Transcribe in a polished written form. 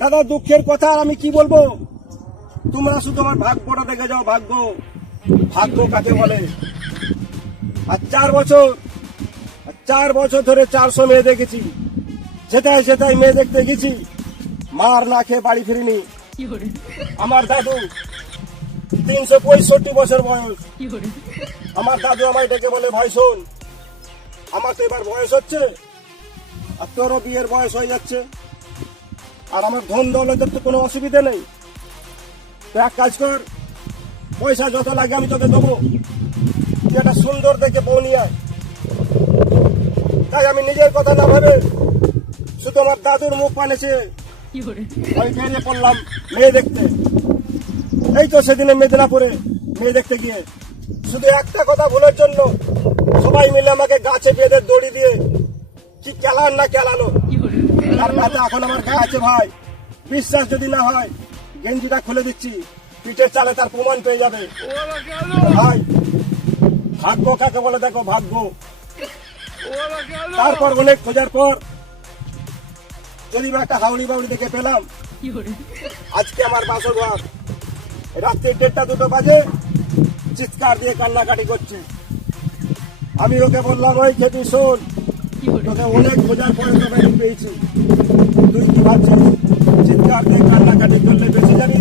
দাদা দুঃখের কথা আর আমি কি বলবো, তোমরা শুধু আমার ভাগ্যটা দেখে যাও। ভাগ্য ভাগ্য কাকে বলে? আর 4 বছর ধরে 400 মেয়ে দেখেছি, যেটাই মেয়ে দেখতে গেছি, মার না খেয়ে বাড়ি ফিরিনি। আমার দাদু 365 বছর বয়স। আমার দাদু আমায় ডেকে বলে, ভাই শোন, আমার তো এবার বয়স হচ্ছে, আর তোরও বিয়ের বয়স হয়ে যাচ্ছে, আর আমার ধন দৌলতের তো কোনো অসুবিধা নেই। তো এক কাজ কর, পয়সা যত লাগে আমি তোকে দেবো, তুই একটা সুন্দর দেখে বউ নিয়ে আয়। তাই আমি নিজের কথা না ভেবে শুধু আমার দাদুর মুখ পানেছে আমি বেরিয়ে পড়লাম মেয়ে দেখতে। এই তো সেদিনে মেদিনীপুরে মেয়ে দেখতে গিয়ে শুধু একটা কথা ভুলের জন্য সবাই মিলে আমাকে গাছে বেঁধে দড়ি দিয়ে কি কেলানো। তার ব্যথা এখন আমার গায়ে আছে ভাই। বিশ্বাস যদি না হয় গেঞ্জিটা খুলে দিচ্ছি, পিঠের চালে তার প্রমাণ পেয়ে যাবে। ভাই ভাগ্য কাকে বলে দেখো, ভাগ্য। তারপর অনেক খোঁজার পর যদি একটা হাউড়ি বাউড়ি দেখে পেলাম। আজকে আমার বাসর ঘর রাত্রি 1:30-2 বাজে চিৎকার দিয়ে কান্নাকাটি করছে। আমি ওকে বললাম, ওই খেপি শোন, তোকে অনেক খোঁজার পরে তবে আমি পেয়েছি, তুই কি ভাবছিস চিৎকার দিয়ে কান্নাকাটি করলে বেঁচে যাবি?